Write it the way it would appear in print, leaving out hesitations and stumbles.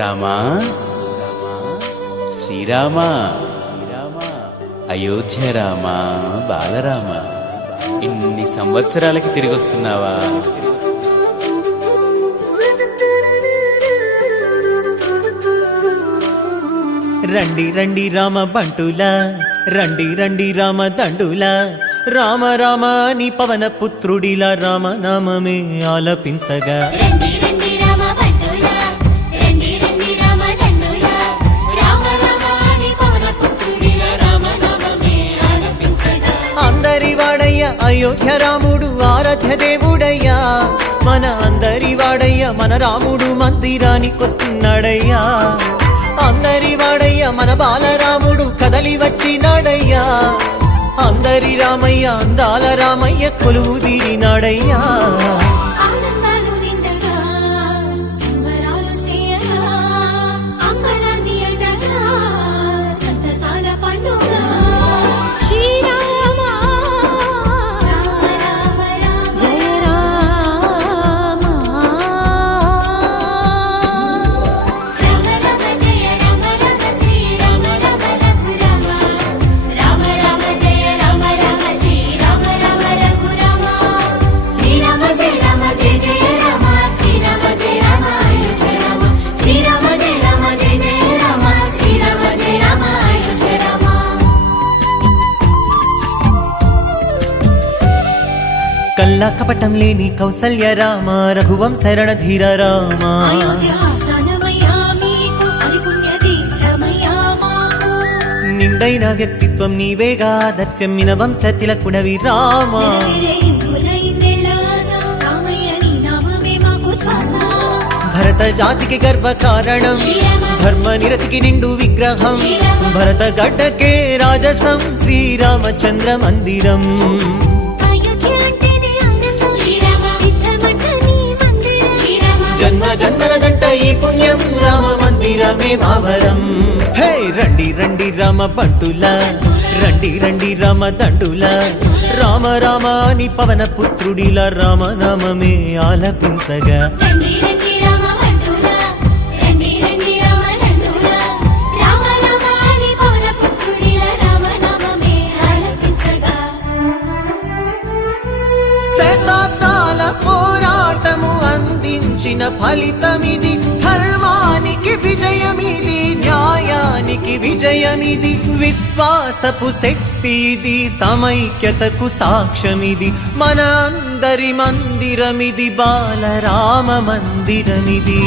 రామా శ్రీరామా అయోధ్య రామా బాలరామ, ఇన్ని సంవత్సరాలకి తిరిగి వస్తున్నావా? రండి రండి రామ బంటులా, రండి రండి రామ దండులా, రామ రామ నీ పవన పుత్రుడిలా రామనామమే ఆలపించగా. రండి రండి రామ బంటులా, రండి రండి రామ దండులా, రామ రామ నీ పవన పుత్రుడిలా రామనామమే ఆలపించగా. అందరి వాడయ్య అయోధ్య రాముడు ఆరాధ్య దేవుడయ్యా, మన అందరి వాడయ్య మన రాముడు మందిరానికొస్తున్నాడయ్యా. అందరి వాడయ్య మన బాలరాముడు కదలి వచ్చినాడయ్యా. అందరి రామయ్య అందాల రామయ్య కొలువు తీరినాడయ్యా. ఆనందాలు నిండగా సంబరాలు చేయగా, అంబరాన్ని అంటగా సంతసాల పండుగ. శ్రీరామ రామ రామ జయ రామ, రామ రామ జయ రామ రామ శ్రీరామ రామ రఘురామ, రామ రామ జయ రామ రామ శ్రీరామ రామ రఘురామ, శ్రీరామ జయ రామ జయ జయ రామ, శ్రీరామ జయ రామ అయోధ్య రామ, శ్రీరామ జయ రామ జయ జయ రామ, శ్రీరామ జయ రామ అయోధ్య రామ. కల్లా కపటం లేని కౌసల్య రామ, రఘువంశ రణధీర రామ. అయోధ్య ఆస్థానమయ్యా మీకు, అది పుణ్యతీర్థమయ్యా మాకు. నిండైన వ్యక్తిత్వం నీవేగా, ఆదర్శం మిన వంశ తిలకుడవి రామ. నెరవేరే హిందువుల ఇన్నేళ్ల ఆశ, రామయ్య నీ నామమే మాకు శ్వాస. భరత జాతికి గర్వ కారణం, శ్రీరామ ధర్మ నిరతికి నిండు విగ్రహం. శ్రీరామ భరత గడ్డకే రాజసం, శ్రీరామచంద్ర మందిరం. అయోధ్య అంటేనే ఆనందం, శ్రీరామ సిద్ధమంట నీ మందిరం. శ్రీరామ జన్మ జన్మలదంట ఈ పుణ్యం, రామ మందిరమే భావరం. హే రండి రండి రామ బంటులా, రండి రండి రామ దండులా, రామ రామ నీ పవన పుత్రుడిలా రామనామమే ఆలపించగా. రండి రండి రామ బంటులా, రండి రండి రామ దండులా, రామ రామ నీ పవన పుత్రుడిలా రామనామమే ఆలపించగా. శతాబ్దాల పోరాటము అందించిన ఫలితమిది, ధర్మానికి విజయమిది, న్యాయానికి విజయమిది, విశ్వాసపు శక్తి ఇది, సమైక్యతకు సాక్ష్యమిది, మన అందరి మందిరమిది, బాలరామ మందిరమిది.